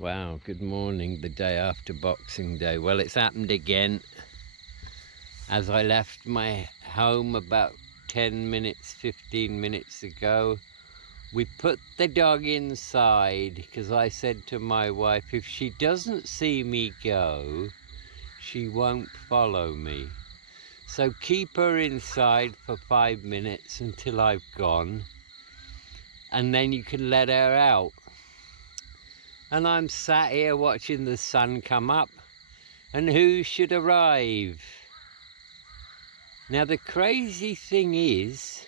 Wow, good morning, the day after Boxing Day. Well, it's happened again. As I left my home about 10 minutes, 15 minutes ago, we put the dog inside because I said to my wife, if she doesn't see me go, she won't follow me. So keep her inside for 5 minutes until I've gone, and then you can let her out. And I'm sat here watching the sun come up, and who should arrive? Now the crazy thing is,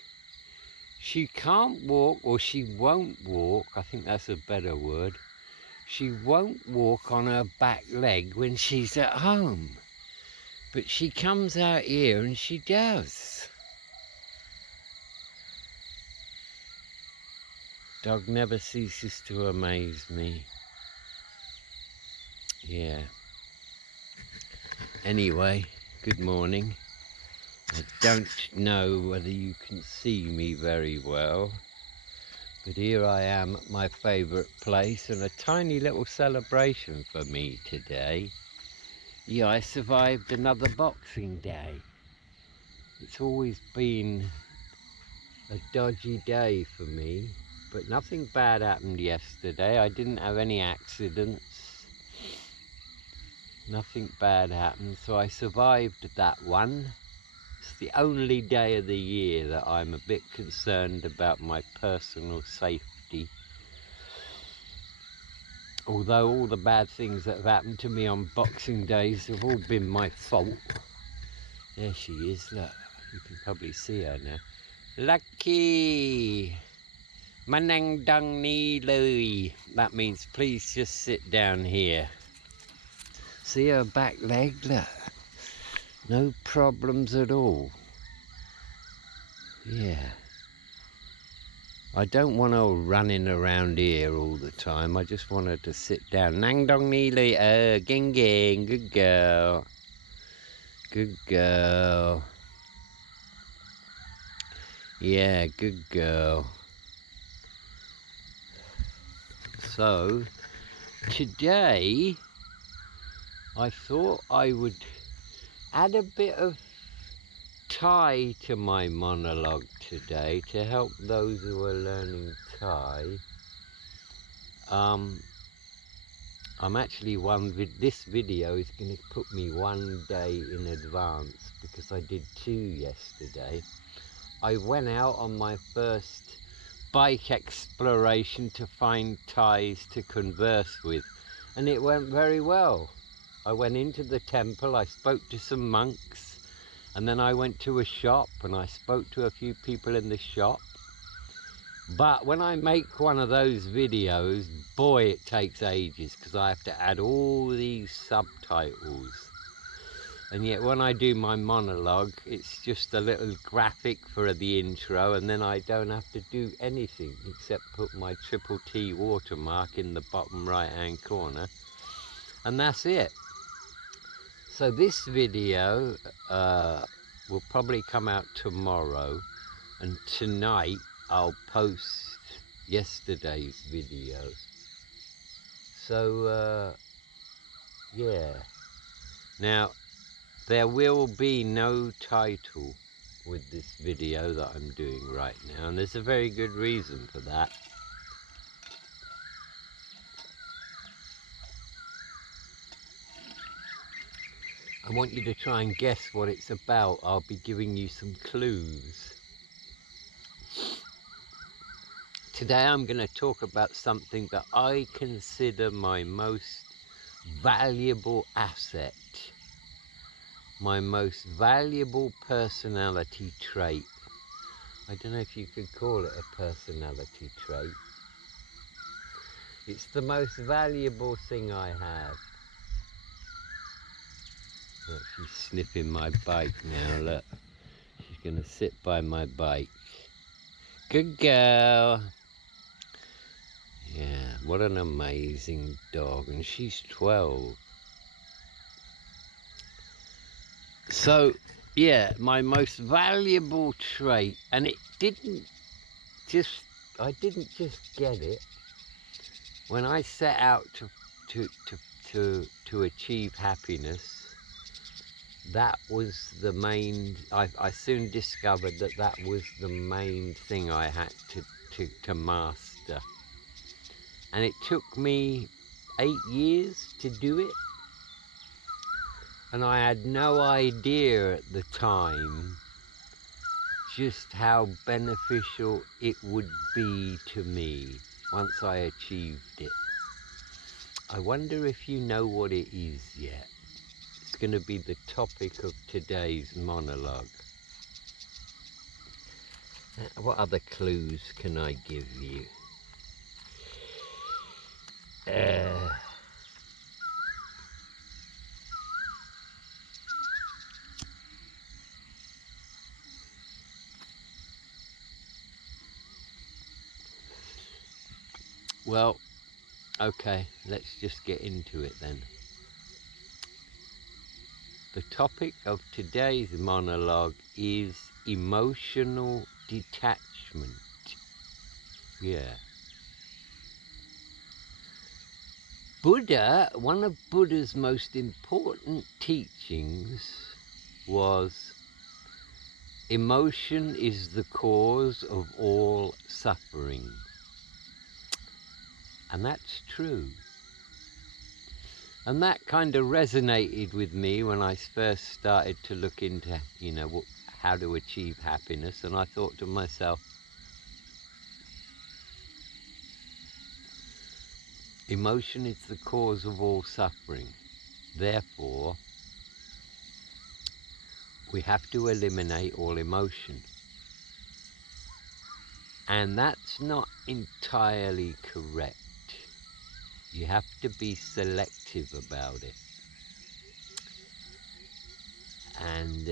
she can't walk, or she won't walk, I think that's a better word. She won't walk on her back leg when she's at home. But she comes out here and she does. Dog never ceases to amaze me. Yeah. Anyway, good morning. I don't know whether you can see me very well, but here I am at my favourite place, and a tiny little celebration for me today. Yeah, I survived another Boxing Day. It's always been a dodgy day for me, but nothing bad happened yesterday. I didn't have any accidents. Nothing bad happened, so I survived that one. It's the only day of the year that I'm a bit concerned about my personal safety. Although all the bad things that have happened to me on Boxing Days have all been my fault. There she is, look. You can probably see her now. Lucky! Manang dang ni lui. That means please just sit down here. See her back leg, look. No problems at all. Yeah. I don't want her running around here all the time. I just want her to sit down. Nang dong ni li. Ging ging. Good girl. Good girl. Yeah, good girl. So, today, I thought I would add a bit of Thai to my monologue today to help those who are learning Thai. I'm actually this video is going to put me 1 day in advance because I did 2 yesterday. I went out on my first bike exploration to find Thais to converse with, and it went very well. I went into the temple, I spoke to some monks, and then I went to a shop and I spoke to a few people in the shop. But when I make one of those videos, boy, it takes ages because I have to add all these subtitles. And yet when I do my monologue, it's just a little graphic for the intro, and then I don't have to do anything except put my triple T watermark in the bottom right hand corner, and that's it. So this video will probably come out tomorrow, and tonight I'll post yesterday's video. So yeah, now there will be no title with this video that I'm doing right now, and there's a very good reason for that. I want you to try and guess what it's about. I'll be giving you some clues. Today I'm going to talk about something that I consider my most valuable asset, my most valuable personality trait. I don't know if you could call it a personality trait. It's the most valuable thing I have. Look, she's sniffing my bike now, look. She's going to sit by my bike. Good girl. Yeah, what an amazing dog, and she's 12. So, yeah, my most valuable trait, and I didn't just get it when I set out to achieve happiness, that was the main. I soon discovered that that was the main thing I had to master, and it took me 8 years to do it, and I had no idea at the time just how beneficial it would be to me once I achieved it. I wonder if you know what it is yet. It's going to be the topic of today's monologue. What other clues can I give you? Well, okay, let's just get into it then. The topic of today's monologue is emotional detachment. Yeah. Buddha, one of Buddha's most important teachings was emotion is the cause of all suffering. And that's true. And that kind of resonated with me when I first started to look into, how to achieve happiness. And I thought to myself, emotion is the cause of all suffering. Therefore, we have to eliminate all emotion. And that's not entirely correct. You have to be selective about it. And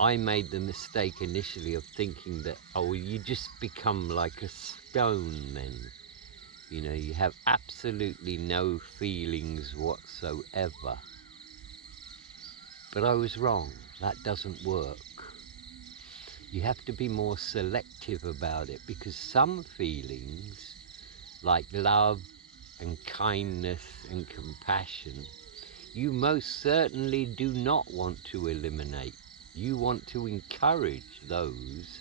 I made the mistake initially of thinking that, oh, you just become like a stone then. You have absolutely no feelings whatsoever. But I was wrong. That doesn't work. You have to be more selective about it, because some feelings, like love and kindness and compassion, you most certainly do not want to eliminate. You want to encourage those.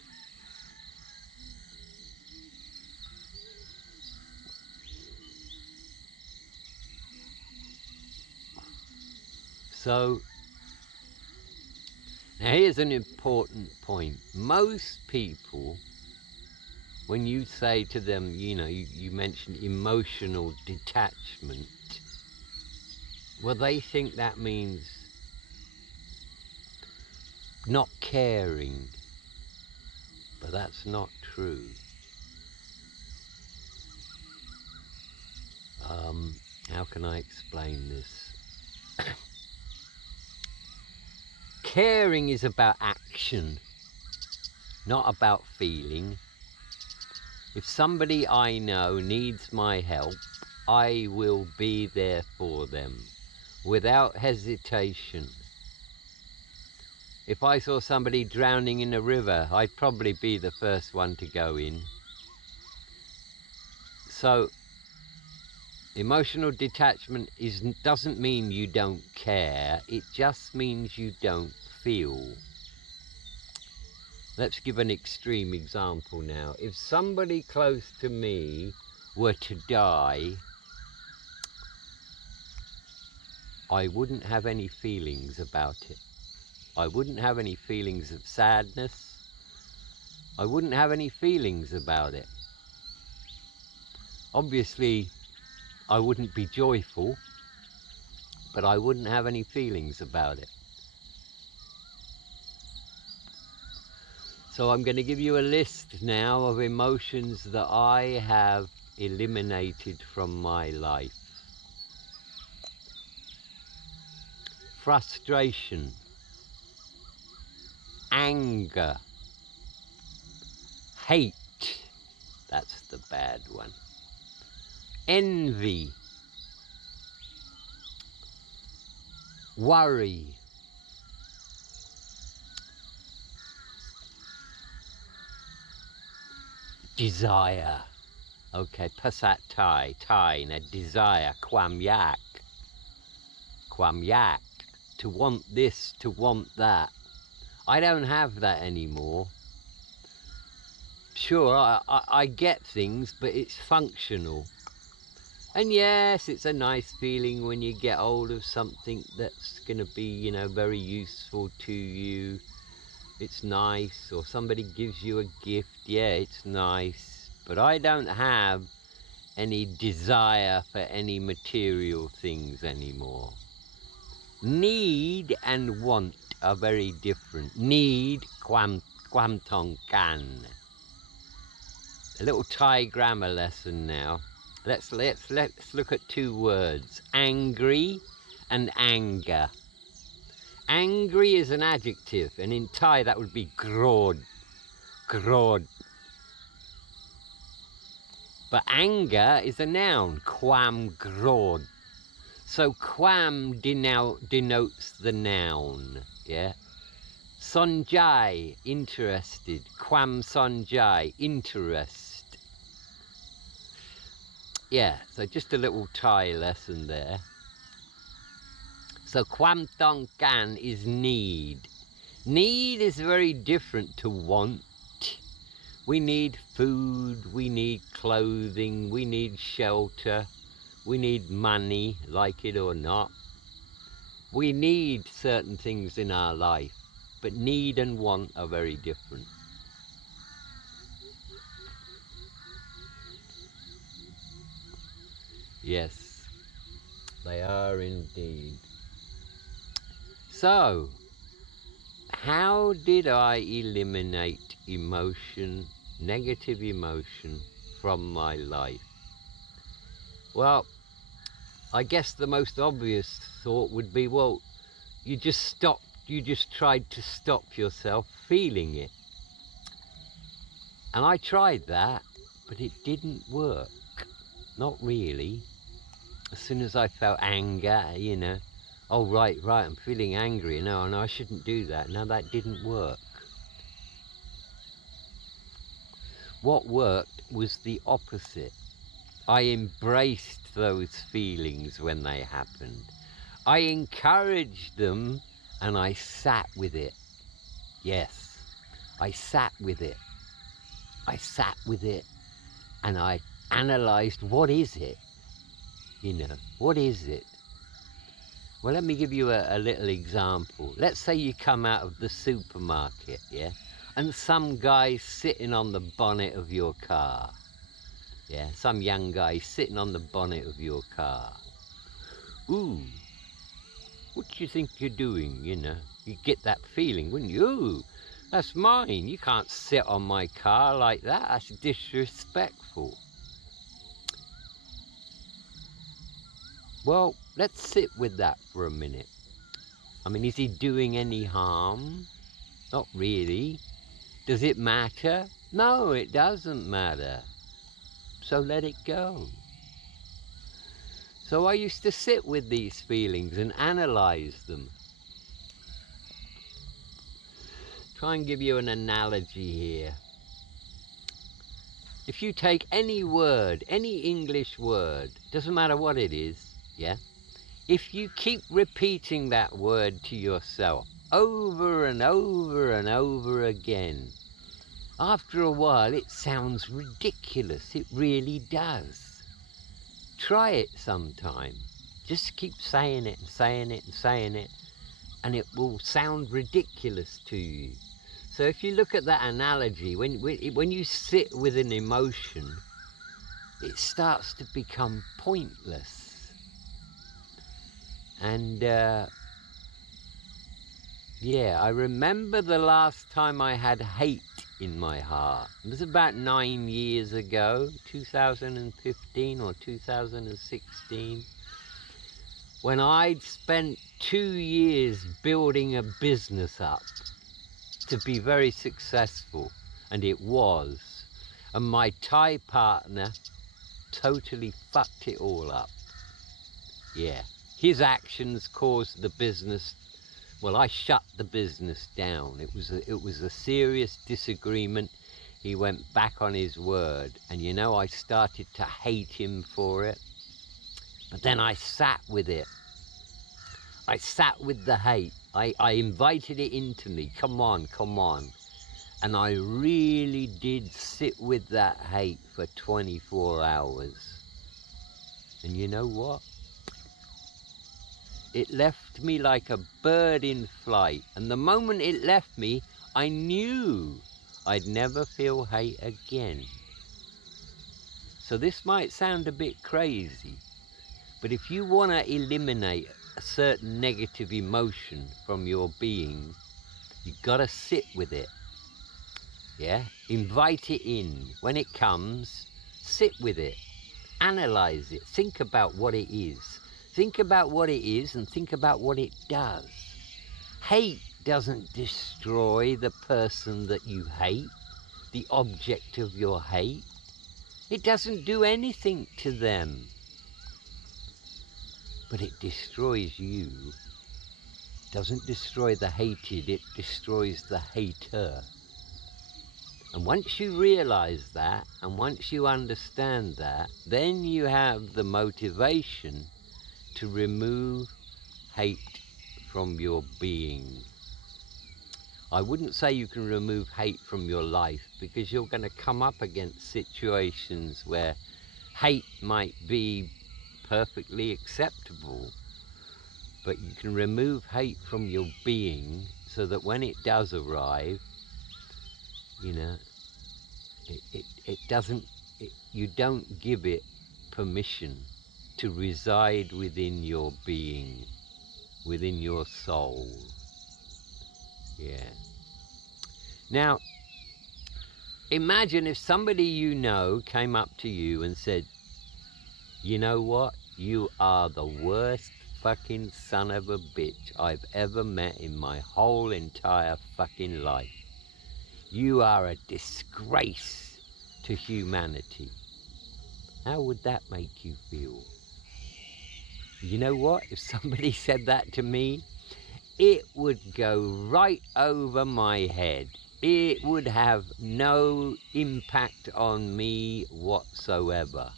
So, now here's an important point. Most people, when you say to them, you mentioned emotional detachment, well, they think that means not caring, but that's not true. How can I explain this? Caring is about action, not about feeling. If somebody I know needs my help, I will be there for them without hesitation. If I saw somebody drowning in a river, I'd probably be the first one to go in. So, emotional detachment doesn't mean you don't care, it just means you don't feel. Let's give an extreme example now. If somebody close to me were to die, I wouldn't have any feelings about it. I wouldn't have any feelings of sadness. I wouldn't have any feelings about it. Obviously, I wouldn't be joyful, but I wouldn't have any feelings about it. So I'm going to give you a list now of emotions that I have eliminated from my life. Frustration, anger, hate, that's the bad one, envy, worry, desire, Okay, pasat Thai, Thai, na desire, kwam yak, to want this, to want that. I don't have that anymore. Sure, I get things, but it's functional. And yes, it's a nice feeling when you get hold of something that's going to be, you know, very useful to you. It's nice, or somebody gives you a gift, yeah, it's nice. But I don't have any desire for any material things anymore. Need and want are very different. Need, kwam tong kan. A little Thai grammar lesson now. Let's look at two words: angry and anger. Angry is an adjective, and in Thai that would be grod. But anger is a noun, kwam grod. So kwam denotes the noun, yeah? Sonjai, interested. Kwam sonjai, interest. Yeah, so just a little Thai lesson there. So kwam tong kan is need. Need is very different to want. We need food, we need clothing, we need shelter, we need money, like it or not. We need certain things in our life, but need and want are very different. Yes, they are indeed. So, how did I eliminate emotion, negative emotion, from my life? Well, I guess the most obvious thought would be, well, you just tried to stop yourself feeling it. And I tried that, but it didn't work. Not really. As soon as I felt anger, you know, oh, right, I'm feeling angry. No, I shouldn't do that. No, that didn't work. What worked was the opposite. I embraced those feelings when they happened. I encouraged them and I sat with it. Yes, I sat with it. I sat with it and I analysed, what is it? You know, what is it? Well, let me give you a little example. Let's say you come out of the supermarket, yeah? And some guy's sitting on the bonnet of your car. Yeah, some young guy sitting on the bonnet of your car. Ooh, what do you think you're doing, you know? You get that feeling, wouldn't you? Ooh, that's mine. You can't sit on my car like that. That's disrespectful. Well, let's sit with that for a minute. I mean, is he doing any harm? Not really. Does it matter? No, it doesn't matter. So let it go. So I used to sit with these feelings and analyze them. Try and give you an analogy here. If you take any word, any English word, doesn't matter what it is, yeah? If you keep repeating that word to yourself over and over and over again, after a while it sounds ridiculous. It really does. Try it sometime. Just keep saying it and saying it and saying it, and it will sound ridiculous to you. So if you look at that analogy, when you sit with an emotion, it starts to become pointless. And yeah, I remember the last time I had hate in my heart. It was about 9 years ago, 2015 or 2016, when I'd spent 2 years building a business up to be very successful, and it was. And my Thai partner totally fucked it all up. Yeah, his actions caused the business. Well, I shut the business down. It was a serious disagreement. he went back on his word. And you know, I started to hate him for it. But then I sat with it. I sat with the hate. I invited it into me. Come on, come on. And I really did sit with that hate for 24 hours. And you know what? It left me like a bird in flight. And the moment it left me, I knew I'd never feel hate again. So this might sound a bit crazy, but if you want to eliminate a certain negative emotion from your being, you've got to sit with it. Yeah? Invite it in. When it comes, sit with it. Analyze it. Think about what it is. Think about what it is and think about what it does. Hate doesn't destroy the person that you hate, the object of your hate. It doesn't do anything to them. But it destroys you. It doesn't destroy the hated, it destroys the hater. And once you realize that, and once you understand that, then you have the motivation to remove hate from your being. I wouldn't say you can remove hate from your life, because you're going to come up against situations where hate might be perfectly acceptable. But you can remove hate from your being so that when it does arrive, you know, you don't give it permission to reside within your being, within your soul. Yeah. Now, imagine if somebody you know came up to you and said, you know what? You are the worst fucking son of a bitch I've ever met in my whole entire fucking life. You are a disgrace to humanity. How would that make you feel? You know what? If somebody said that to me, it would go right over my head. It would have no impact on me whatsoever.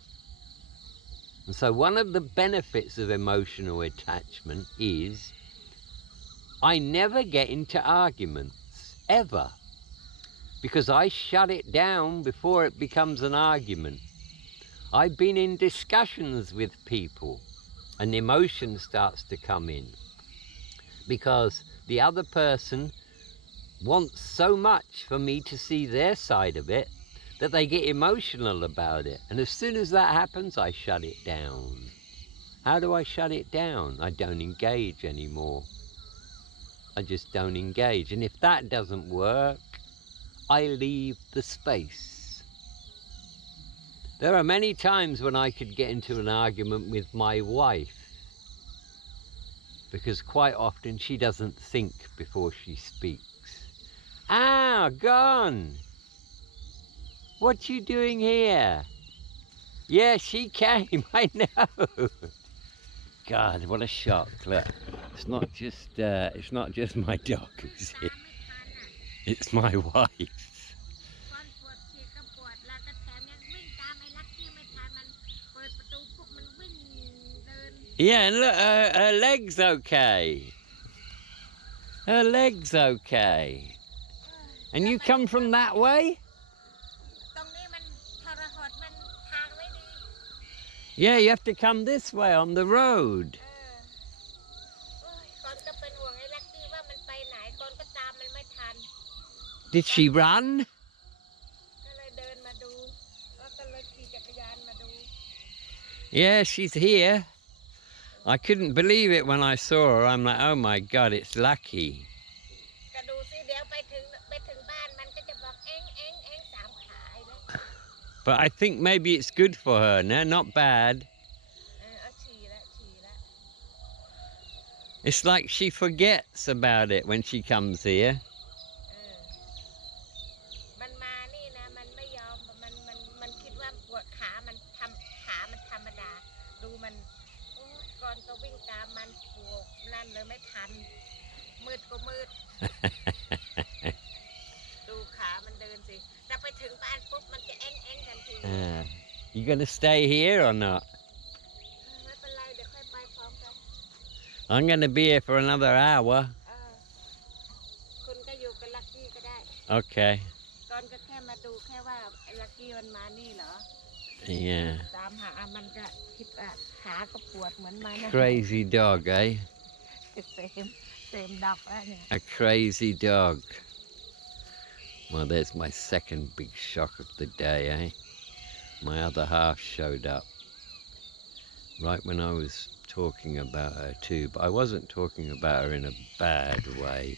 And so one of the benefits of emotional attachment is I never get into arguments, ever. Because I shut it down before it becomes an argument. I've been in discussions with people and emotion starts to come in because the other person wants so much for me to see their side of it that they get emotional about it. And as soon as that happens, I shut it down. How do I shut it down? I don't engage anymore. I just don't engage. And if that doesn't work, I leave the space. There are many times when I could get into an argument with my wife because quite often she doesn't think before she speaks. Ah, gone! What you doing here? Yeah, she came, I know. God, what a shock. Look, it's not just my dog who's here. It's my wife. Yeah, and look, her leg's okay. Her leg's okay. And you come from that way? Yeah, you have to come this way on the road. Did she run? Yeah, she's here. I couldn't believe it when I saw her. I'm like, oh my God, it's lucky. But I think maybe it's good for her, no? Not bad. It's like she forgets about it when she comes here. You gonna stay here or not? I'm gonna be here for another hour. Okay. Yeah. Crazy dog, eh? A crazy dog. Well, there's my second big shock of the day, eh? My other half showed up right when I was talking about her too, but I wasn't talking about her in a bad way.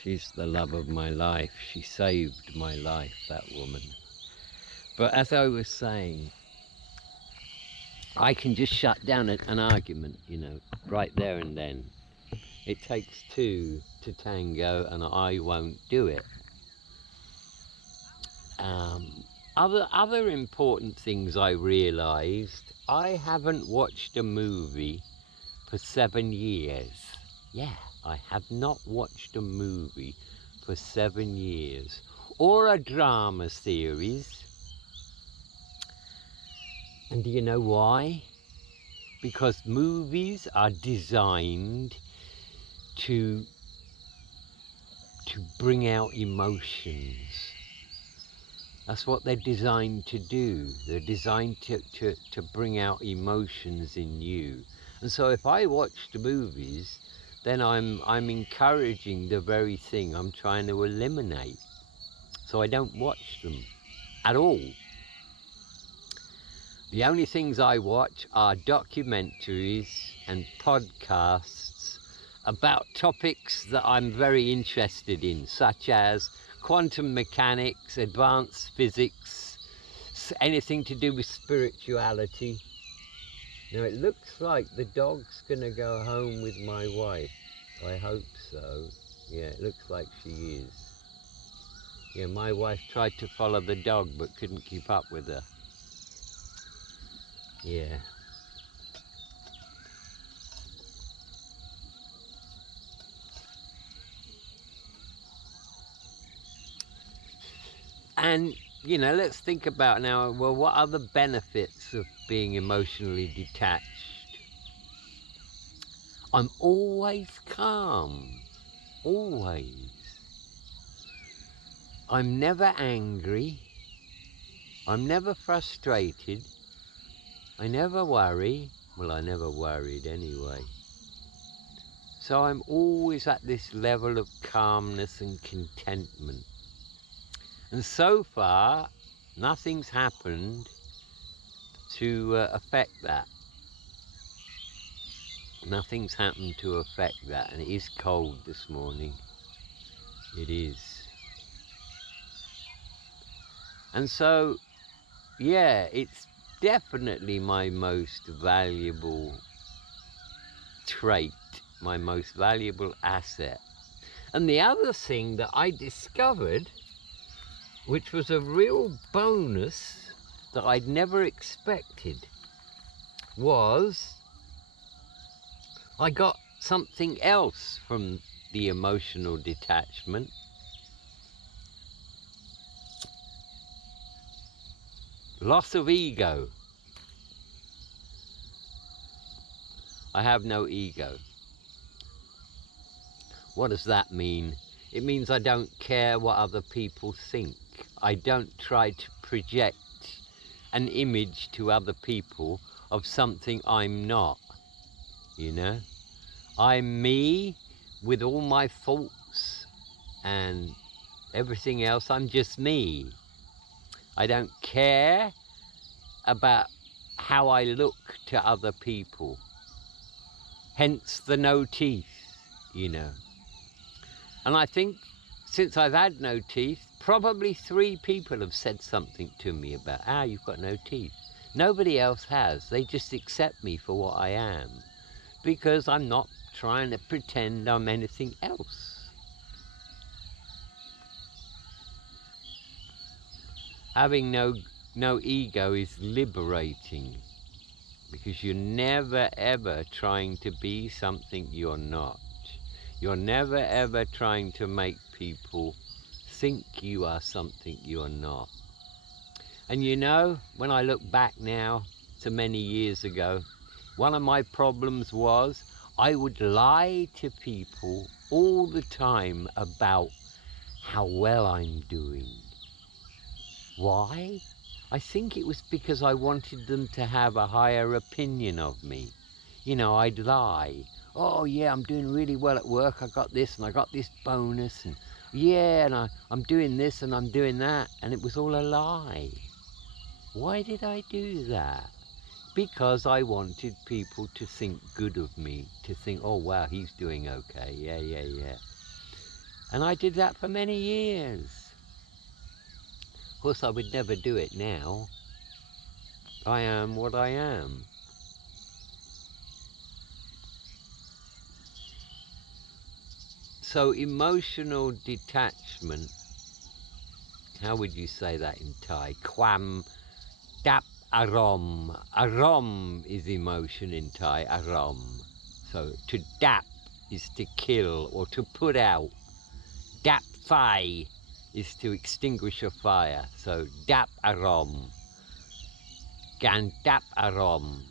She's the love of my life. She saved my life, that woman. But as I was saying, I can just shut down an argument, you know, right there and then. It takes two to tango, and I won't do it. Other important things I realised, I haven't watched a movie for 7 years. Yeah, I have not watched a movie for 7 years. Or a drama series. And do you know why? Because movies are designed to bring out emotions. That's what they're designed to do. They're designed to bring out emotions in you. And so if I watch the movies, then I'm encouraging the very thing I'm trying to eliminate. So I don't watch them at all. The only things I watch are documentaries and podcasts about topics that I'm very interested in, such as quantum mechanics, advanced physics, anything to do with spirituality. Now it looks like the dog's gonna go home with my wife. I hope so. Yeah, it looks like she is. Yeah, my wife tried to follow the dog but couldn't keep up with her. Yeah. And, you know, let's think about now, well, what are the benefits of being emotionally detached? I'm always calm. Always. I'm never angry. I'm never frustrated. I never worry. Well, I never worried anyway. So I'm always at this level of calmness and contentment. And so far, nothing's happened to affect that. Nothing's happened to affect that, and it is cold this morning. It is. And so, yeah, it's definitely my most valuable trait, my most valuable asset. And the other thing that I discovered, which was a real bonus that I'd never expected, was I got something else from the emotional detachment. Loss of ego. I have no ego. What does that mean? It means I don't care what other people think. I don't try to project an image to other people of something I'm not, you know? I'm me with all my faults and everything else. I'm just me. I don't care about how I look to other people. Hence the no teeth, you know. And I think since I've had no teeth, probably 3 people have said something to me about, you've got no teeth. Nobody else has. They just accept me for what I am, because I'm not trying to pretend I'm anything else. Having no ego is liberating, because you're never ever trying to be something you're not. You're never ever trying to make people think you are something you're not. And you know, when I look back now to many years ago, one of my problems was I would lie to people all the time about how well I'm doing. Why? I think it was because I wanted them to have a higher opinion of me. You know, I'd lie. Oh yeah, I'm doing really well at work. I got this and I got this bonus, and yeah, and I'm doing this and I'm doing that, and it was all a lie. Why did I do that? Because I wanted people to think good of me, to think, oh wow, he's doing okay, yeah. And I did that for many years. Of course, I would never do it now. I am what I am. So emotional detachment, how would you say that in Thai? Kwam dap arom. Arom is emotion in Thai, arom. So to dap is to kill or to put out. Dap phai is to extinguish a fire. So dap arom. Gan dap arom.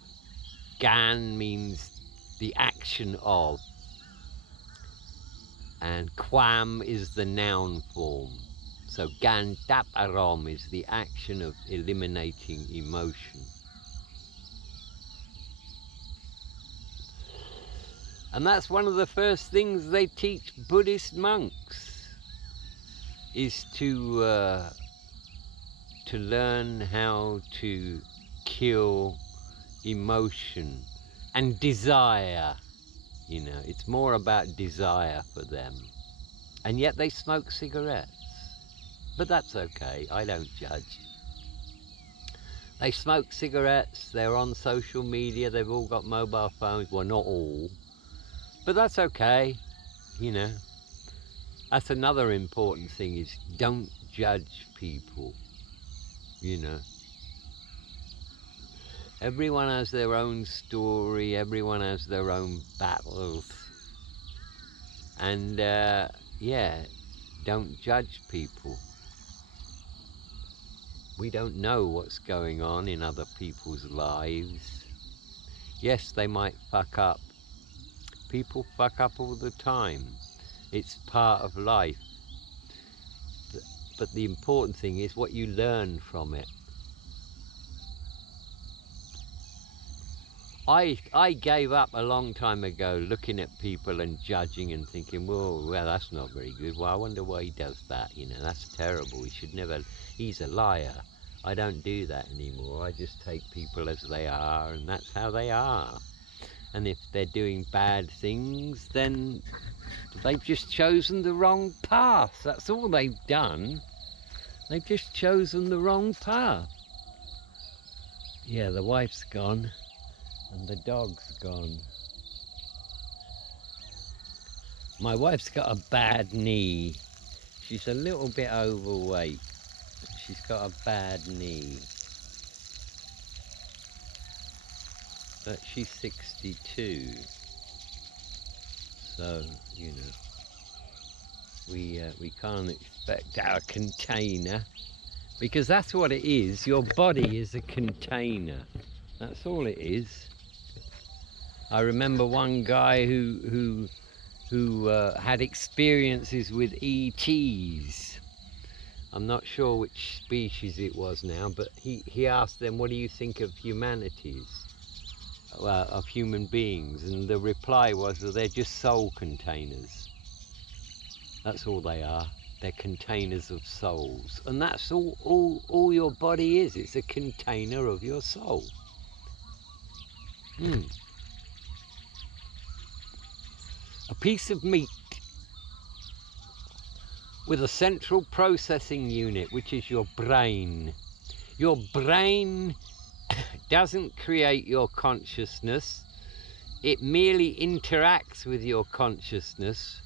Gan means the action of, and kwam is the noun form. So gan dap arom is the action of eliminating emotion. And that's one of the first things they teach Buddhist monks, is to learn how to kill emotion and desire. You know, it's more about desire for them. And yet they smoke cigarettes. But that's okay, I don't judge. They smoke cigarettes, they're on social media, they've all got mobile phones. Well, not all. But that's okay, you know. That's another important thing, is don't judge people, you know. Everyone has their own story, everyone has their own battles. And yeah, don't judge people. We don't know what's going on in other people's lives. Yes, they might fuck up. People fuck up all the time. It's part of life. But the important thing is what you learn from it. I gave up a long time ago looking at people and judging and thinking, well, that's not very good. Well, I wonder why he does that. You know, that's terrible. He should never, he's a liar. I don't do that anymore. I just take people as they are, and that's how they are. And if they're doing bad things, then they've just chosen the wrong path. That's all they've done. They've just chosen the wrong path. Yeah, the wife's gone and the dog's gone. My wife's got a bad knee. She's a little bit overweight. She's got a bad knee. But she's 62. So, you know, we can't expect our container, because that's what it is. Your body is a container. That's all it is. I remember one guy who had experiences with ETs. I'm not sure which species it was now, but he asked them, what do you think of humanities? Of human beings? And the reply was, well, they're just soul containers. That's all they are. They're containers of souls. And that's all your body is. It's a container of your soul. A piece of meat with a central processing unit, which is your brain. Your brain doesn't create your consciousness. It merely interacts with your consciousness,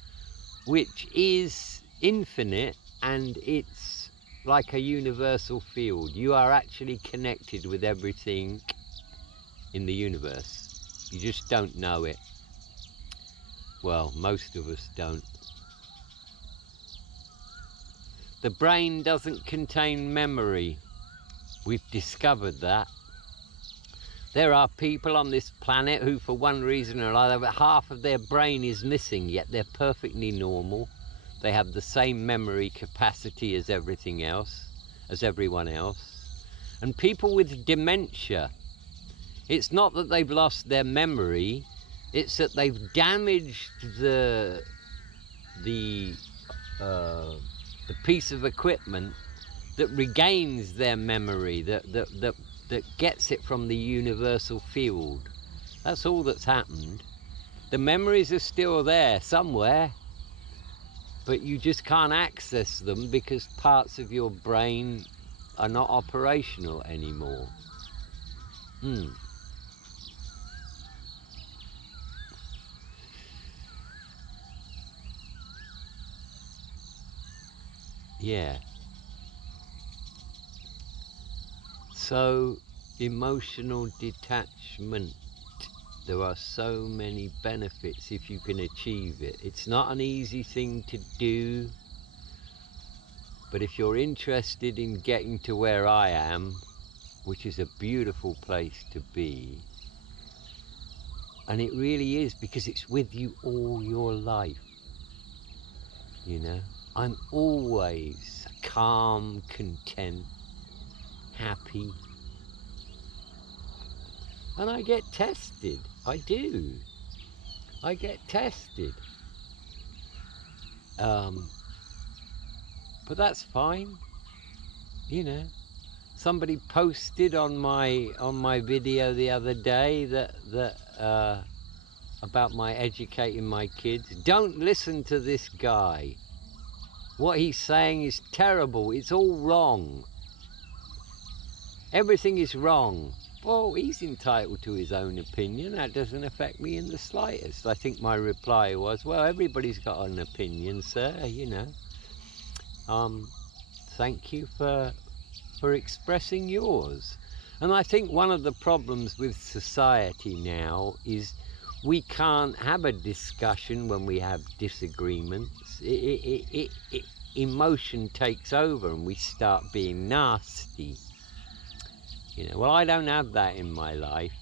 which is infinite, and it's like a universal field. You are actually connected with everything in the universe. You just don't know it. Well, most of us don't. The brain doesn't contain memory. We've discovered that. There are people on this planet who, for one reason or another, half of their brain is missing, yet they're perfectly normal. They have the same memory capacity as everything else, as everyone else. And people with dementia, it's not that they've lost their memory, it's that they've damaged the piece of equipment that regains their memory, that gets it from the universal field. That's all that's happened. The memories are still there somewhere, but you just can't access them because parts of your brain are not operational anymore. Yeah. So, emotional detachment. There are so many benefits if you can achieve it. It's not an easy thing to do, but if you're interested in getting to where I am, which is a beautiful place to be, and it really is, because it's with you all your life, you know. I'm always calm, content, happy, and I get tested. I do. I get tested. But that's fine, you know. Somebody posted on my video the other day that about my educating my kids. Don't listen to this guy. What he's saying is terrible. It's all wrong. Everything is wrong. Well, he's entitled to his own opinion. That doesn't affect me in the slightest. I think my reply was, well, everybody's got an opinion, sir, you know. Thank you for expressing yours. And I think one of the problems with society now is we can't have a discussion when we have disagreements. Emotion takes over and we start being nasty. You know, well, I don't have that in my life.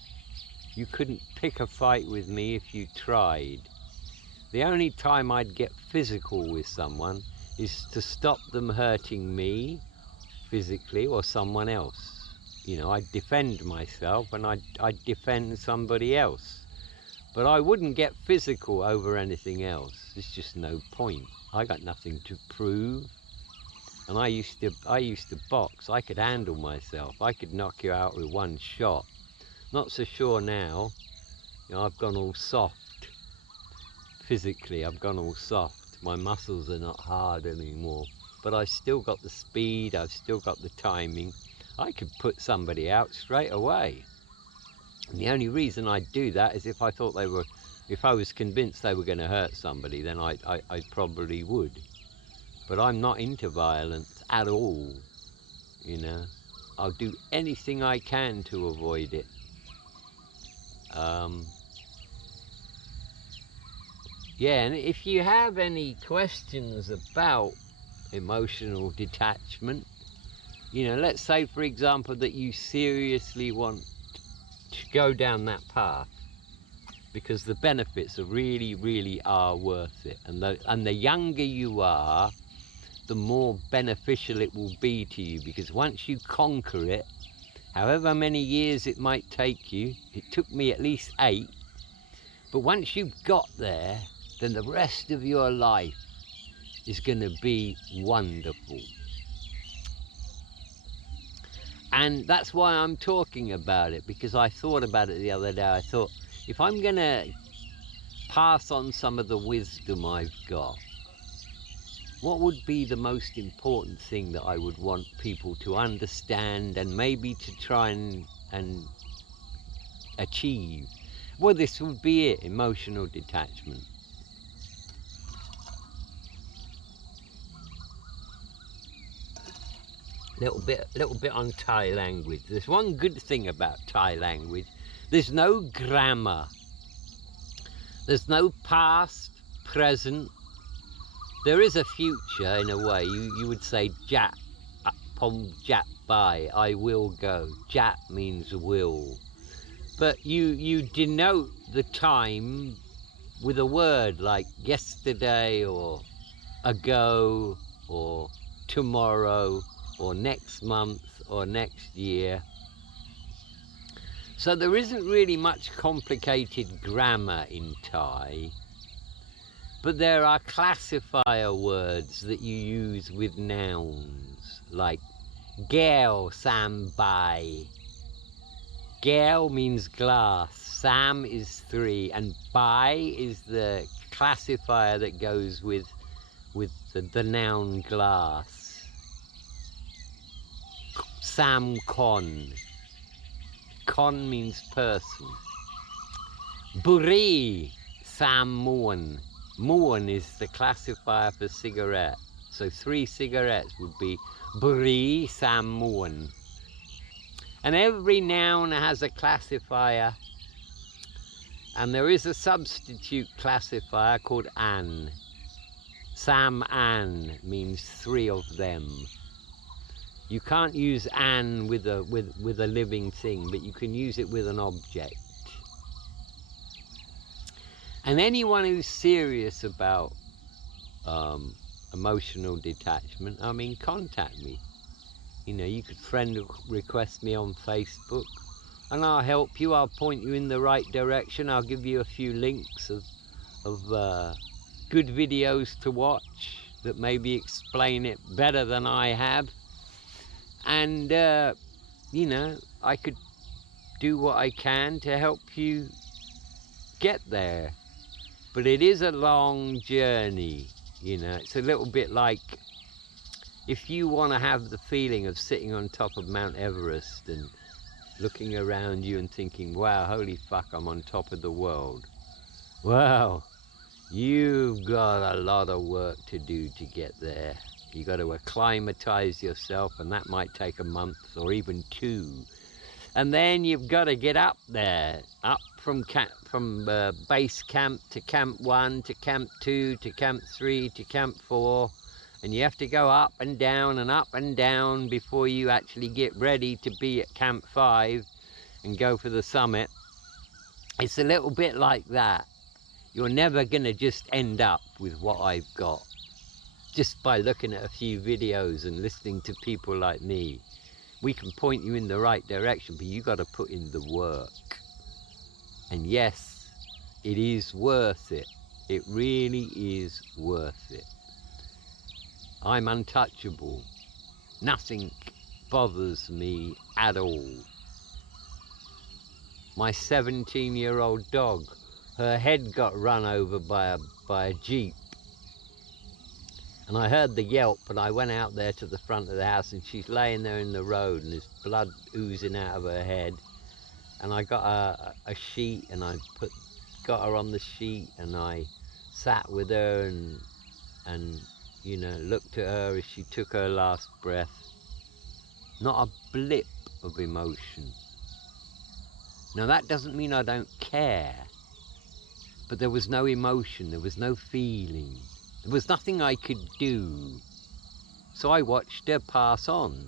You couldn't pick a fight with me if you tried. The only time I'd get physical with someone is to stop them hurting me physically or someone else. You know, I'd defend myself and I'd defend somebody else. But I wouldn't get physical over anything else. There's just no point. I got nothing to prove. And I used to box. I could handle myself. I could knock you out with one shot. Not so sure now. You know, I've gone all soft. Physically, I've gone all soft. My muscles are not hard anymore. But I still got the speed. I've still got the timing. I could put somebody out straight away. And the only reason I'd do that is if I thought if I was convinced they were going to hurt somebody, then I probably would. But I'm not into violence at all, you know. I'll do anything I can to avoid it. Yeah, and if you have any questions about emotional detachment, you know, let's say, for example, that you seriously want to go down that path, because the benefits are really are worth it. And the younger you are, the more beneficial it will be to you, because once you conquer it, however many years it might take you, it took me at least 8, but once you've got there, then the rest of your life is going to be wonderful. And that's why I'm talking about it, because I thought about it the other day. I thought, if I'm going to pass on some of the wisdom I've got, what would be the most important thing that I would want people to understand and maybe to try and achieve? Well, this would be it, emotional detachment. Little bit on Thai language. There's one good thing about Thai language. There's no grammar. There's no past, present. There is a future in a way. You would say Jap, Pom Jap Bai, I will go. Jap means will. But you denote the time with a word like yesterday or ago or tomorrow or next month or next year. So there isn't really much complicated grammar in Thai, but there are classifier words that you use with nouns, like Gel Sam Bai. Gel means glass, Sam is 3, and Bai is the classifier that goes with the noun glass. Sam Kon. Kon means person. Buri Sam Muon. Muon is the classifier for cigarette. So 3 cigarettes would be Buri Sam Muon. And every noun has a classifier, and there is a substitute classifier called an. Sam an means 3 of them. You can't use an with a living thing, but you can use it with an object. And anyone who's serious about emotional detachment, I mean, contact me. You know, you could friend request me on Facebook, and I'll help you. I'll point you in the right direction. I'll give you a few links of good videos to watch that maybe explain it better than I have. And, you know, I could do what I can to help you get there. But it is a long journey, you know. It's a little bit like if you want to have the feeling of sitting on top of Mount Everest and looking around you and thinking, wow, holy fuck, I'm on top of the world. Well, you've got a lot of work to do to get there. You got to acclimatize yourself, and that might take a month or even 2. And then you've got to get up there, up from base camp to camp 1 to camp 2 to camp 3 to camp 4, and you have to go up and down before you actually get ready to be at camp 5 and go for the summit. It's a little bit like that. You're never going to just end up with what I've got just by looking at a few videos and listening to people like me. We can point you in the right direction, but you got to put in the work. And yes, it is worth it. It really is worth it. I'm untouchable. Nothing bothers me at all. My 17-year-old dog, her head got run over by a Jeep. And I heard the yelp, and I went out there to the front of the house, and she's laying there in the road, and there's blood oozing out of her head. And I got a sheet, and I got her on the sheet, and I sat with her and you know, looked at her as she took her last breath. Not a blip of emotion. Now that doesn't mean I don't care, but there was no emotion, there was no feeling. There was nothing I could do. So I watched her pass on.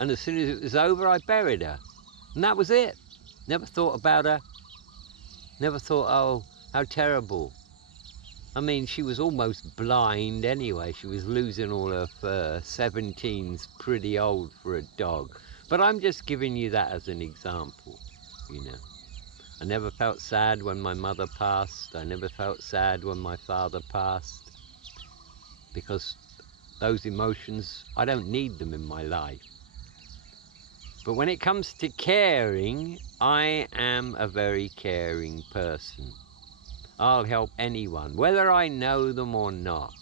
And as soon as it was over, I buried her. And that was it. Never thought about her. Never thought, oh, how terrible. I mean, she was almost blind anyway. She was losing all her fur. 17's pretty old for a dog. But I'm just giving you that as an example, you know. I never felt sad when my mother passed. I never felt sad when my father passed. Because those emotions, I don't need them in my life. But when it comes to caring, I am a very caring person. I'll help anyone, whether I know them or not.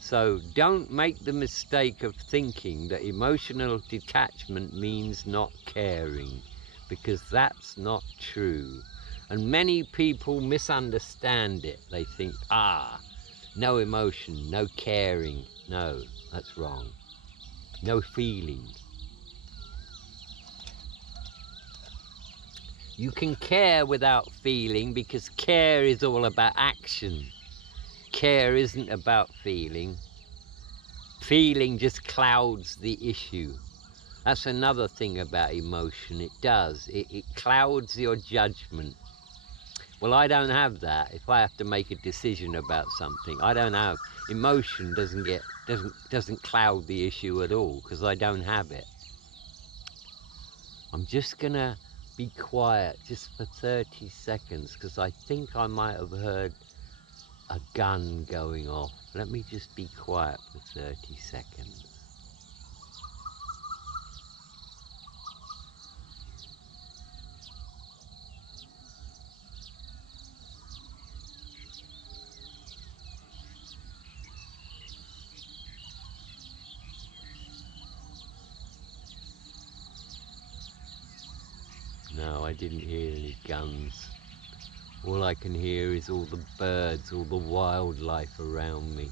So don't make the mistake of thinking that emotional detachment means not caring, because that's not true. And many people misunderstand it. They think, no emotion, no caring. No, that's wrong. No feeling. You can care without feeling, because care is all about action. Care isn't about feeling. Feeling just clouds the issue. That's another thing about emotion. It does. It clouds your judgment. Well, I don't have that. If I have to make a decision about something, I don't have. Emotion doesn't cloud the issue at all, because I don't have it. I'm just gonna be quiet just for 30 seconds, because I think I might have heard a gun going off. Let me just be quiet for 30 seconds. No, I didn't hear any guns. All I can hear is all the birds, all the wildlife around me.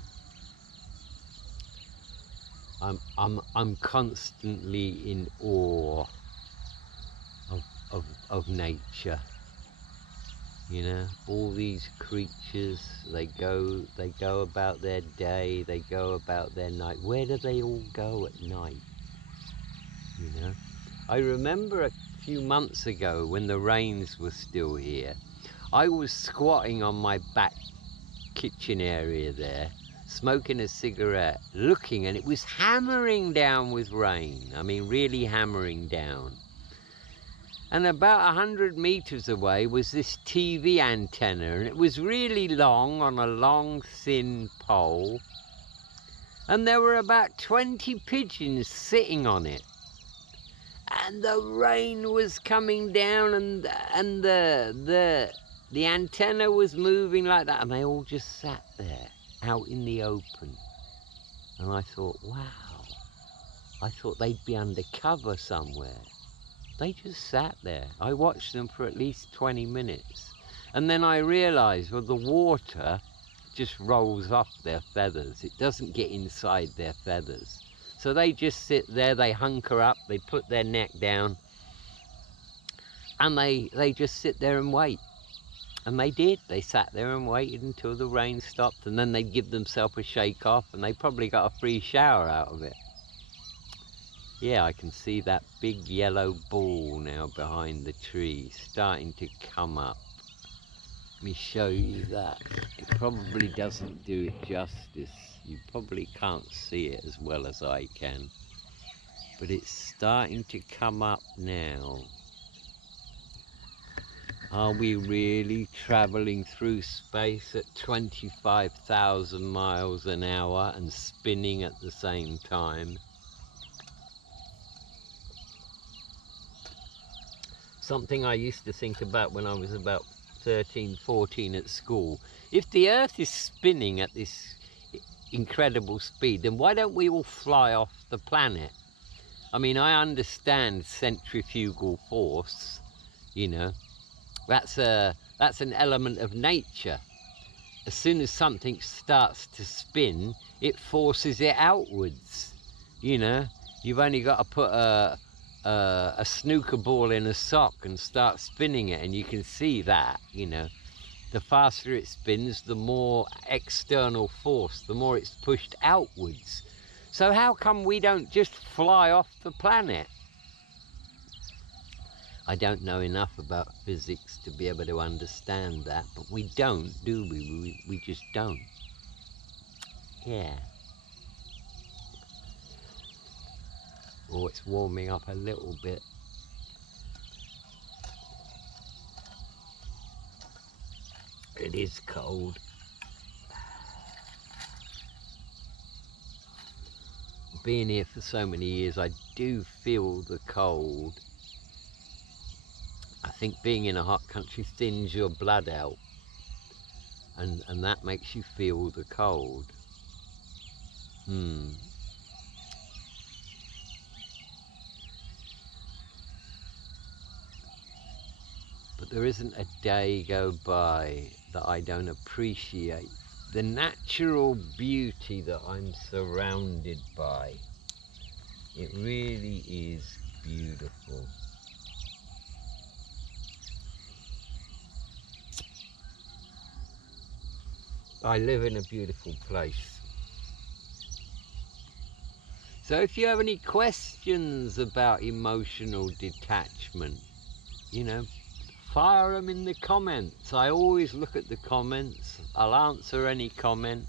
I'm constantly in awe of nature. You know, all these creatures, they go about their day, they go about their night. Where do they all go at night? You know, I remember a few months ago when the rains were still here, I was squatting on my back kitchen area there, smoking a cigarette, looking, and it was hammering down with rain. I mean, really hammering down. And about 100 meters away was this TV antenna, and it was really long, on a long, thin pole. And there were about 20 pigeons sitting on it. And the rain was coming down, and the antenna was moving like that, and they all just sat there out in the open. And I thought, wow, I thought they'd be under cover somewhere. They just sat there. I watched them for at least 20 minutes. And then I realized, well, the water just rolls off their feathers. It doesn't get inside their feathers. So they just sit there, they hunker up, they put their neck down, and they just sit there and wait. And they did. They sat there and waited until the rain stopped, and then they'd give themselves a shake off, and they probably got a free shower out of it. Yeah, I can see that big yellow ball now behind the tree, starting to come up. Let me show you that. It probably doesn't do it justice. You probably can't see it as well as I can. But it's starting to come up now. Are we really traveling through space at 25,000 miles an hour and spinning at the same time? Something I used to think about when I was about 13, 14 at school. If the Earth is spinning at this incredible speed, then why don't we all fly off the planet? I mean, I understand centrifugal force, you know. That's an element of nature. As soon as something starts to spin, it forces it outwards, you know. You've only got to put a snooker ball in a sock and start spinning it, and you can see that, you know. The faster it spins, the more external force, the more it's pushed outwards. So how come we don't just fly off the planet? I don't know enough about physics to be able to understand that, but we don't, do we? We just don't. Yeah. Oh, it's warming up a little bit. It is cold. Being here for so many years, I do feel the cold. I think being in a hot country thins your blood out, and that makes you feel the cold. But there isn't a day go by that I don't appreciate the natural beauty that I'm surrounded by. It really is beautiful. I live in a beautiful place. So if you have any questions about emotional detachment, you know, fire them in the comments. I always look at the comments. I'll answer any comment.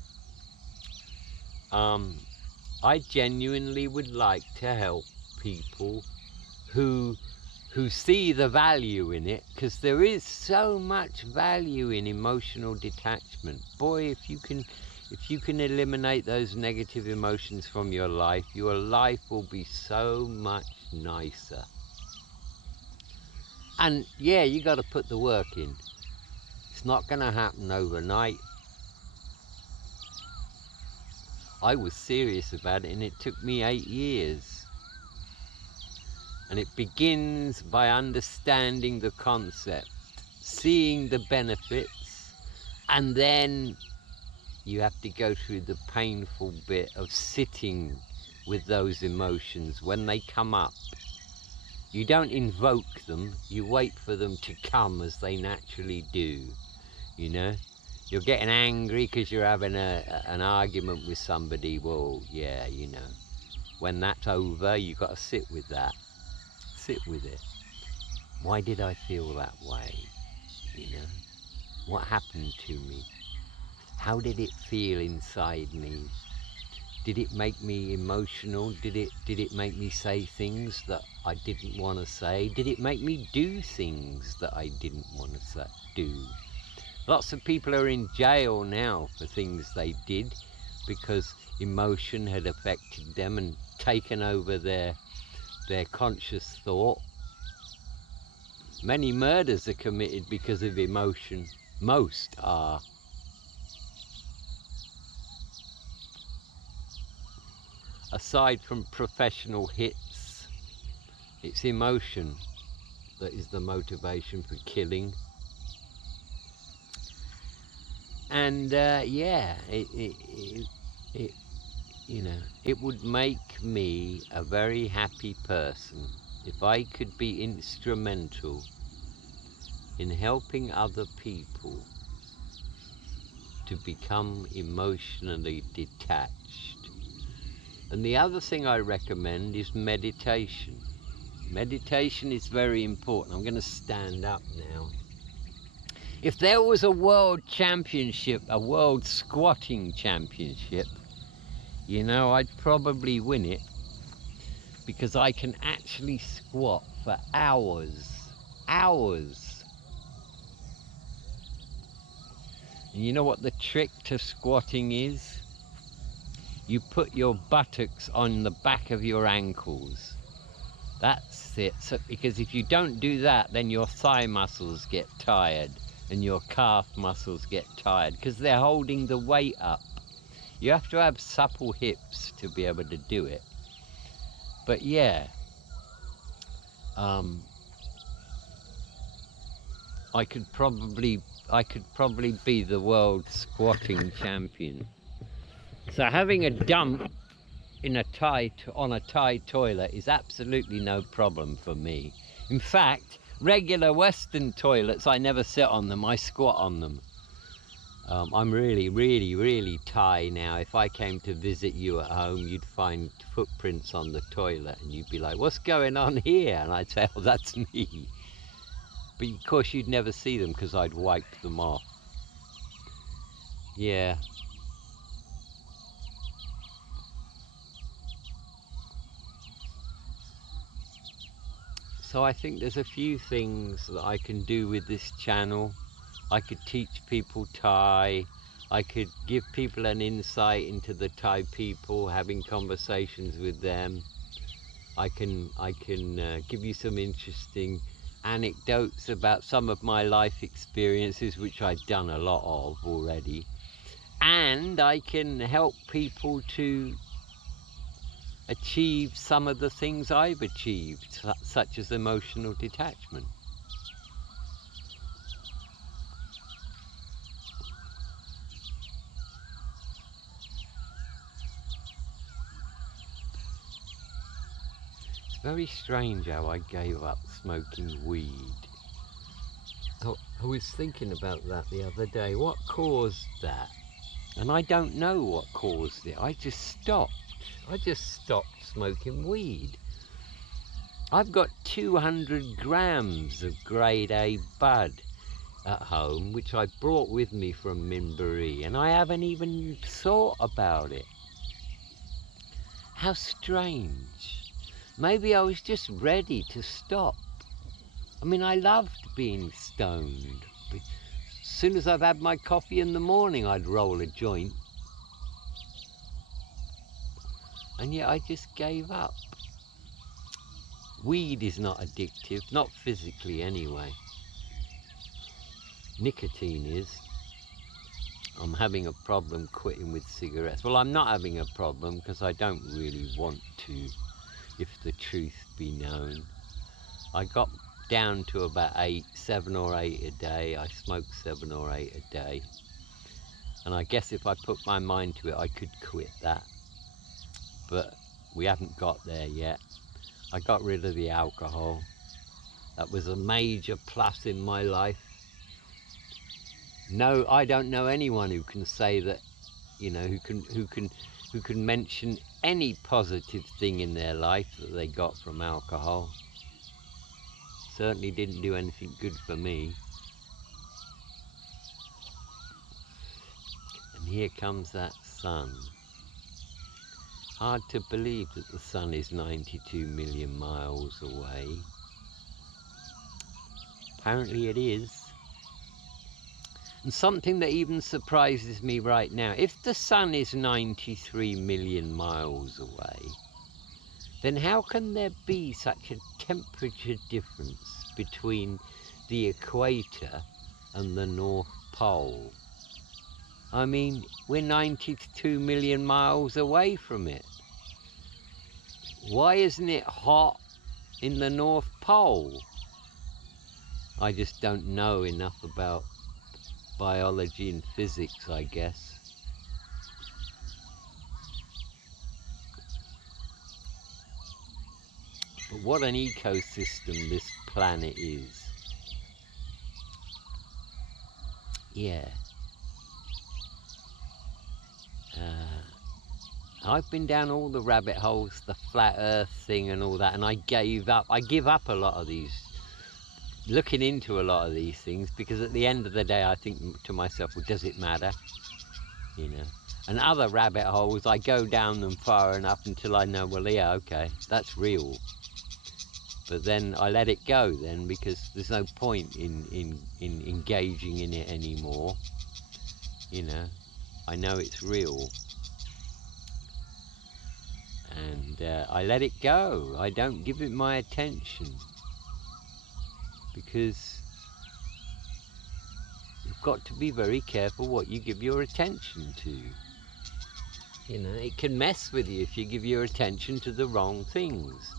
I genuinely would like to help people who see the value in it, because there is so much value in emotional detachment. Boy, if you can eliminate those negative emotions from your life will be so much nicer. And yeah, you got to put the work in. It's not going to happen overnight. I was serious about it and it took me 8 years. And it begins by understanding the concept, seeing the benefits, and then you have to go through the painful bit of sitting with those emotions when they come up. You don't invoke them, you wait for them to come as they naturally do, you know? You're getting angry because you're having an argument with somebody. Well, yeah, you know, when that's over, you've got to sit with that. Sit with it. Why did I feel that way? You know, what happened to me? How did it feel inside me? Did it make me emotional? Did it make me say things that I didn't want to say? Did it make me do things that I didn't want to do? Lots of people are in jail now for things they did because emotion had affected them and taken over their conscious thought. Many murders are committed because of emotion. Most are. Aside from professional hits, it's emotion that is the motivation for killing. And yeah, it you know, it would make me a very happy person if I could be instrumental in helping other people to become emotionally detached. And the other thing I recommend is meditation. Meditation is very important. I'm going to stand up now. If there was a world championship, a world squatting championship, you know, I'd probably win it because I can actually squat for hours. Hours. And you know what the trick to squatting is? You put your buttocks on the back of your ankles. That's it. So, because if you don't do that, then your thigh muscles get tired and your calf muscles get tired because they're holding the weight up. You have to have supple hips to be able to do it. But yeah, I could probably be the world squatting champion. So having a dump in on a Thai toilet is absolutely no problem for me. In fact, regular Western toilets, I never sit on them, I squat on them. I'm really Thai now. If I came to visit you at home, you'd find footprints on the toilet and you'd be like, what's going on here? And I'd say, oh, that's me. But of course you'd never see them because I'd wiped them off. Yeah. So I think there's a few things that I can do with this channel. I could teach people Thai. I could give people an insight into the Thai people, having conversations with them. I can give you some interesting anecdotes about some of my life experiences, which I've done a lot of already. And I can help people to achieve some of the things I've achieved, such as emotional detachment. It's very strange how I gave up smoking weed. I was thinking about that the other day. What caused that? And I don't know what caused it. I just stopped. I just stopped smoking weed. I've got 200 grams of grade A bud at home, which I brought with me from Minbury, and I haven't even thought about it. How strange. Maybe I was just ready to stop. I mean, I loved being stoned. As soon as I've had my coffee in the morning, I'd roll a joint. And yet I just gave up. Weed is not addictive, not physically anyway. Nicotine is. I'm having a problem quitting with cigarettes. Well, I'm not having a problem because I don't really want to, if the truth be known. I got down to about 7 or 8 a day. I smoke 7 or 8 a day. And I guess if I put my mind to it, I could quit that. But we haven't got there yet. I got rid of the alcohol. That was a major plus in my life. No, I don't know anyone who can say that, you know, who can mention any positive thing in their life that they got from alcohol. Certainly didn't do anything good for me. And here comes that sun. Hard to believe that the sun is 92 million miles away. Apparently it is. And something that even surprises me right now, if the sun is 93 million miles away, then how can there be such a temperature difference between the equator and the North Pole? I mean, we're 92 million miles away from it. Why isn't it hot in the North Pole? I just don't know enough about biology and physics, I guess. But what an ecosystem this planet is. Yeah. I've been down all the rabbit holes, the flat earth thing and all that, and I gave up. I give up a lot of these, looking into a lot of these things, because at the end of the day I think to myself, well, does it matter? You know. And other rabbit holes, I go down them far enough until I know, well, yeah, okay, that's real. But then I let it go then, because there's no point in engaging in it anymore. You know, I know it's real. And I let it go. I don't give it my attention. Because you've got to be very careful what you give your attention to. You know, it can mess with you if you give your attention to the wrong things.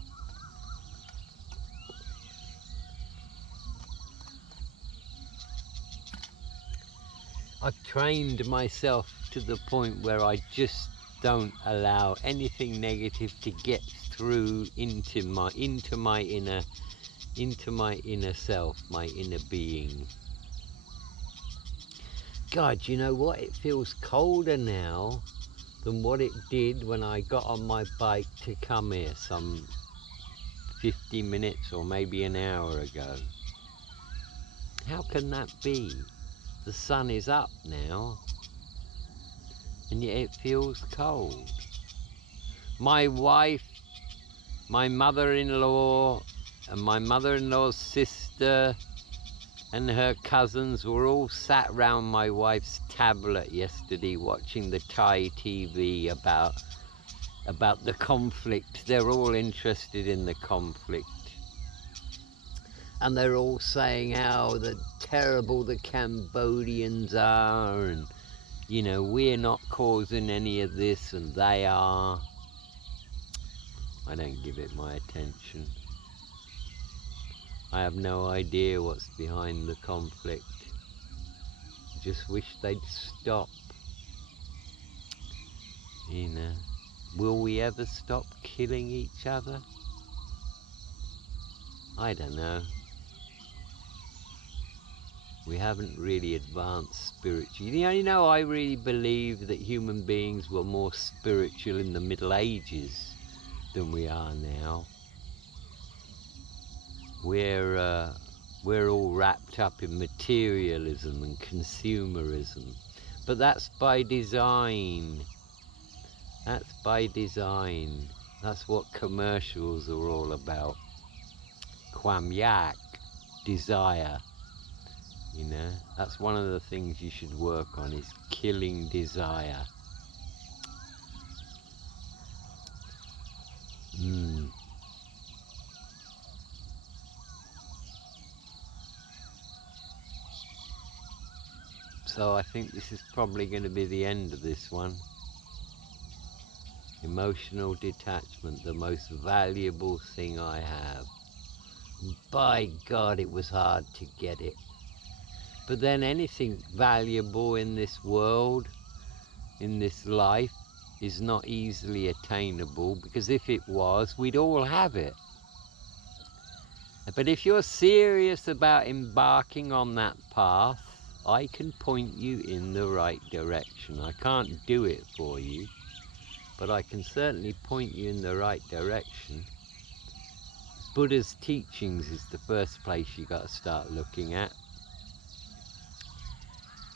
I've trained myself to the point where I just don't allow anything negative to get through into my inner self, my inner being. God, you know what? It feels colder now than what it did when I got on my bike to come here some 50 minutes or maybe an hour ago. How can that be? The sun is up now, and yet it feels cold. My wife, my mother-in-law, and my mother-in-law's sister and her cousins were all sat round my wife's tablet yesterday watching the Thai TV about the conflict. They're all interested in the conflict. And they're all saying how terrible the Cambodians are, and, you know, we're not causing any of this and they are. I don't give it my attention. I have no idea what's behind the conflict. I just wish they'd stop. You know, will we ever stop killing each other? I don't know. We haven't really advanced spiritually. You know, I really believe that human beings were more spiritual in the Middle Ages than we are now. We're all wrapped up in materialism and consumerism, but that's by design. That's by design. That's what commercials are all about. Kwamyak, desire. You know, that's one of the things you should work on, is killing desire. So I think this is probably going to be the end of this one. Emotional detachment, the most valuable thing I have. By God, it was hard to get it. But then anything valuable in this world, in this life, is not easily attainable, because if it was, we'd all have it. But if you're serious about embarking on that path, I can point you in the right direction. I can't do it for you, but I can certainly point you in the right direction. Buddha's teachings is the first place you got to start looking at.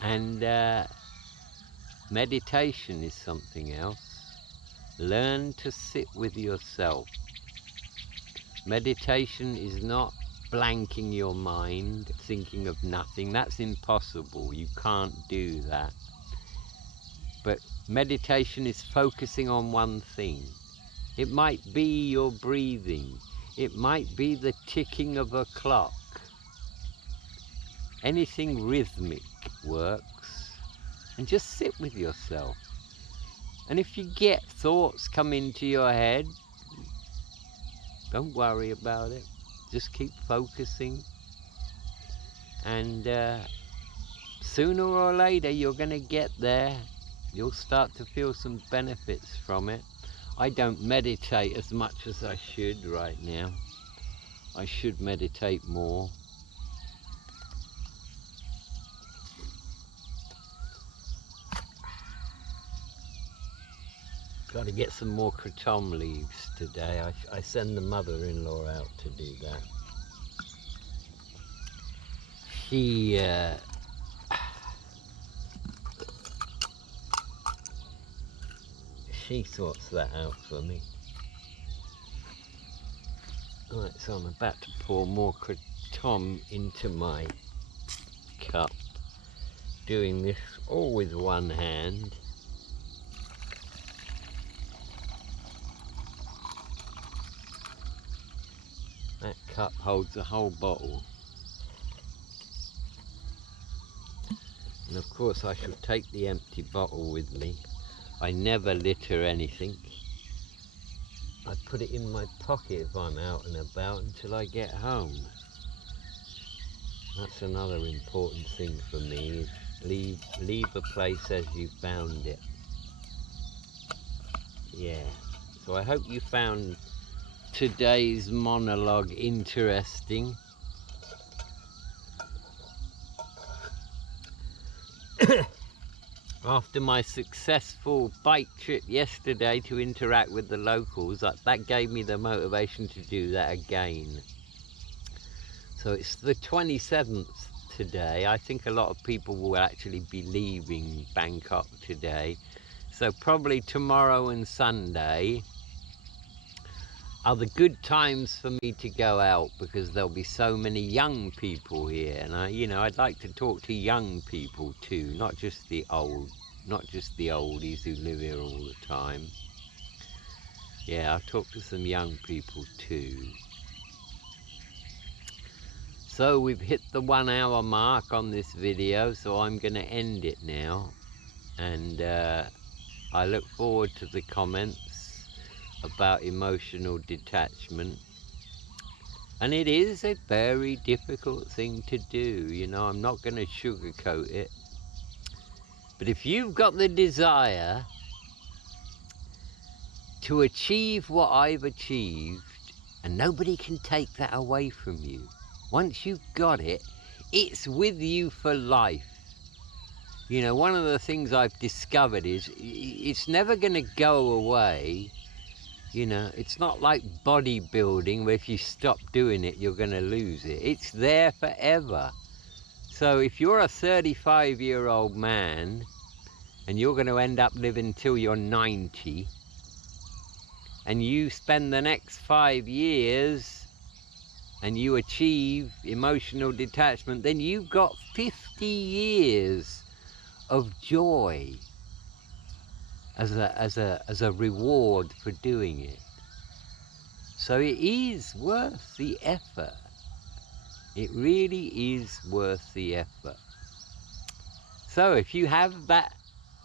And meditation is something else. Learn to sit with yourself. Meditation is not blanking your mind, thinking of nothing. That's impossible. You can't do that. But meditation is focusing on one thing. It might be your breathing. It might be the ticking of a clock. Anything rhythmic works. And just sit with yourself. And if you get thoughts come into your head, don't worry about it. Just keep focusing. And sooner or later you're going to get there. You'll start to feel some benefits from it. I don't meditate as much as I should right now. I should meditate more. Got to get some more kratom leaves today. I send the mother-in-law out to do that. She sorts that out for me. Right, so I'm about to pour more kratom into my cup. Doing this all with one hand. That cup holds a whole bottle. And of course I shall take the empty bottle with me. I never litter anything. I put it in my pocket if I'm out and about until I get home. That's another important thing for me, is leave a place as you found it. Yeah. So I hope you found today's monologue interesting. After my successful bike trip yesterday to interact with the locals, that gave me the motivation to do that again. So it's the 27th today. I think a lot of people will actually be leaving Bangkok today. So probably tomorrow and Sunday are the good times for me to go out, because there'll be so many young people here, and I'd like to talk to young people too, not just the oldies who live here all the time. Yeah, I'll talk to some young people too. So we've hit the 1 hour mark on this video, so I'm going to end it now, and I look forward to the comments about emotional detachment. And it is a very difficult thing to do, I'm not going to sugarcoat it. But if you've got the desire to achieve what I've achieved, and nobody can take that away from you, once you've got it, it's with you for life. You know, one of the things I've discovered is it's never going to go away. You know, it's not like bodybuilding where if you stop doing it, you're going to lose it. It's there forever. So if you're a 35-year-old man and you're going to end up living till you're 90, and you spend the next 5 years and you achieve emotional detachment, then you've got 50 years of joy as a reward for doing it. So it is worth the effort. It really is worth the effort. So if you have that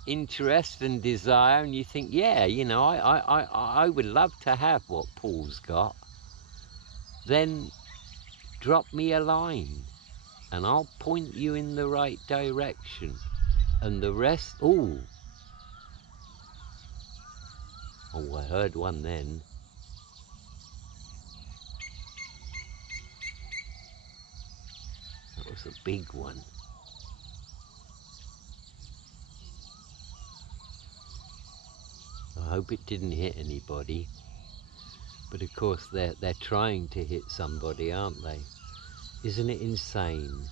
interest and desire and you think, yeah, you know, I would love to have what Paul's got, then drop me a line and I'll point you in the right direction. And the rest, oh, I heard one then. That was a big one. I hope it didn't hit anybody. But of course they're trying to hit somebody, aren't they? Isn't it insane?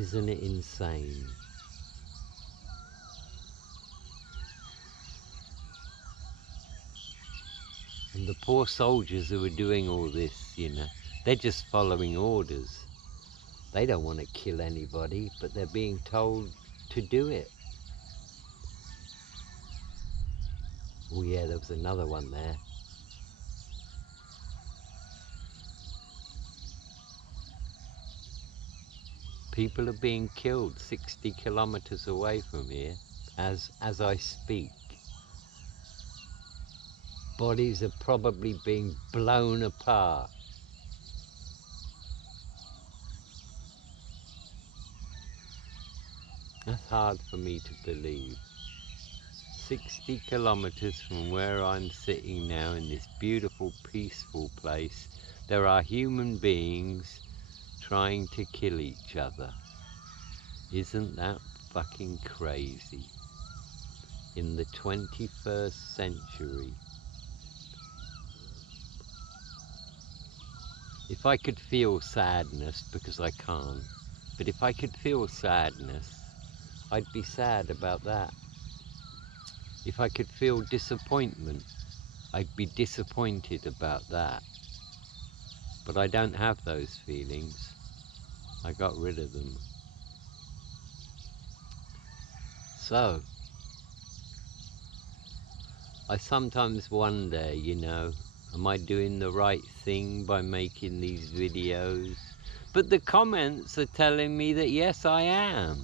Isn't it insane? And the poor soldiers who are doing all this, you know, they're just following orders. They don't want to kill anybody, but they're being told to do it. Oh yeah, there was another one there. People are being killed 60 kilometers away from here as I speak. Bodies are probably being blown apart. That's hard for me to believe. 60 kilometers from where I'm sitting now in this beautiful, peaceful place, there are human beings trying to kill each other. Isn't that fucking crazy? In the 21st century. If I could feel sadness, because I can't, but if I could feel sadness, I'd be sad about that. If I could feel disappointment, I'd be disappointed about that. But I don't have those feelings. I got rid of them. So, I sometimes wonder, you know, am I doing the right thing by making these videos? But the comments are telling me that yes, I am.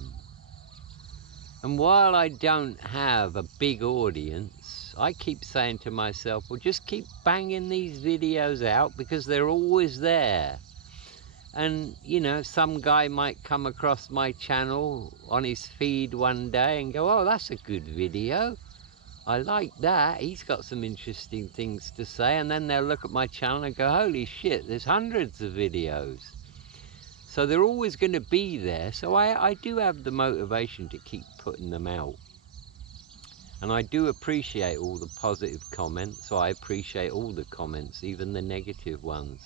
And while I don't have a big audience, I keep saying to myself, well, just keep banging these videos out because they're always there. And, you know, some guy might come across my channel on his feed one day and go, oh, that's a good video. I like that. He's got some interesting things to say. And then they'll look at my channel and go, holy shit, there's hundreds of videos. So they're always going to be there. So I do have the motivation to keep putting them out. And I do appreciate all the positive comments. So I appreciate all the comments, even the negative ones.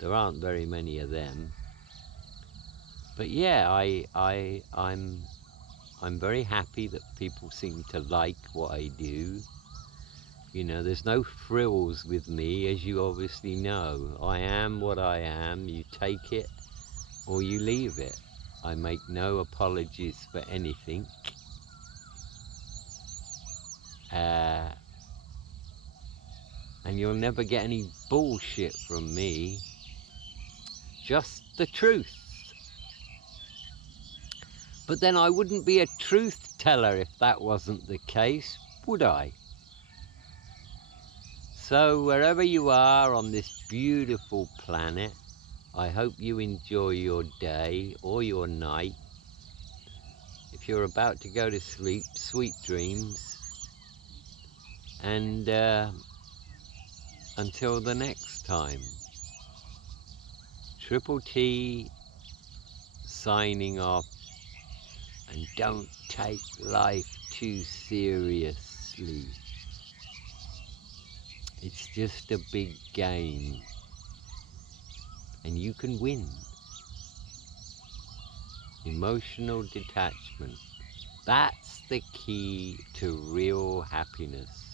There aren't very many of them. But yeah, I'm very happy that people seem to like what I do. You know, there's no frills with me, as you obviously know. I am what I am. You take it or you leave it. I make no apologies for anything. And you'll never get any bullshit from me. Just the truth. But then I wouldn't be a truth teller if that wasn't the case, would I? So wherever you are on this beautiful planet, I hope you enjoy your day or your night. If you're about to go to sleep, sweet dreams. And until the next time, Triple T signing off, and don't take life too seriously. It's just a big game, and you can win. Emotional detachment. That's the key to real happiness.